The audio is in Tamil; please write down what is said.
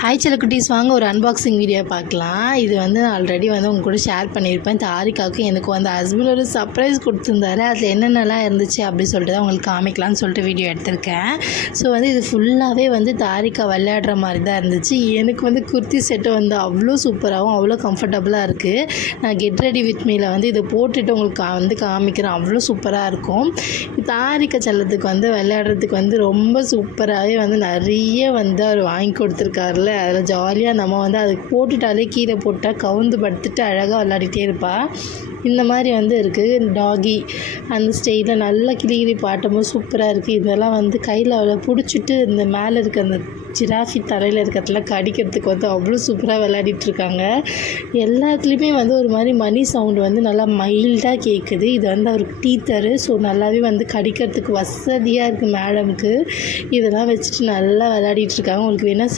ஹாய் செல்லக்குட்டீஸ், வாங்க ஒரு அன்பாக்சிங் வீடியோ பார்க்கலாம். இது வந்து ஆல்ரெடி வந்து உங்க கூட ஷேர் பண்ணியிருப்பேன். தாரிகாவுக்கு எனக்கு வந்து ஹஸ்பண்ட் ஒரு சர்ப்ரைஸ் கொடுத்துருந்தாரு. அதில் என்னென்னலாம் இருந்துச்சு அப்படி சொல்லிட்டு தான் உங்களுக்கு காமிக்கலாம்னு சொல்லிட்டு வீடியோ எடுத்திருக்கேன். ஸோ வந்து இது ஃபுல்லாகவே வந்து தாரிகா விளையாடுற மாதிரி தான் இருந்துச்சு. எனக்கு வந்து குர்த்தி செட்டு வந்து அவ்வளோ சூப்பராகவும் அவ்வளோ கம்ஃபர்டபுளாக இருக்குது. நான் கெட் ரெடி வித் மீல வந்து இதை போட்டுட்டு உங்களுக்கு வந்து காமிக்கிறேன். அவ்வளோ சூப்பராக இருக்கும். தாரிகா செல்லத்துக்கு வந்து விளையாடுறதுக்கு வந்து ரொம்ப சூப்பராகவே வந்து நிறைய வந்து அவர் வாங்கி கொடுத்துருக்காருல. அதில் ஜாலியாக நம்ம வந்து அதுக்கு போட்டுட்டாலே கீழே போட்டால் கவுந்து படுத்துட்டு அழகாக விளையாடிட்டே இருப்பாள். இந்த மாதிரி வந்து இருக்குது டாகி அந்த ஸ்டைலில் நல்லா கிளி பாட்டும்போது சூப்பராக இருக்குது. இதெல்லாம் வந்து கையில் அவளை பிடிச்சிட்டு இந்த மேலே இருக்க அந்த ஜிராஃபி தலையில் இருக்கிறதுலாம் கடிக்கிறதுக்கு வந்து அவ்வளோ சூப்பராக விளையாடிட்டுருக்காங்க. எல்லாத்துலேயுமே வந்து ஒரு மாதிரி மணி சவுண்டு வந்து நல்லா மைல்டாக கேட்குது. இது வந்து அவருக்கு டீத்தரு, ஸோ நல்லாவே வந்து கடிக்கிறதுக்கு வசதியாக இருக்குது மேடமுக்கு. இதெல்லாம் வச்சுட்டு நல்லா விளையாடிட்டுருக்காங்க. உங்களுக்கு வேணால்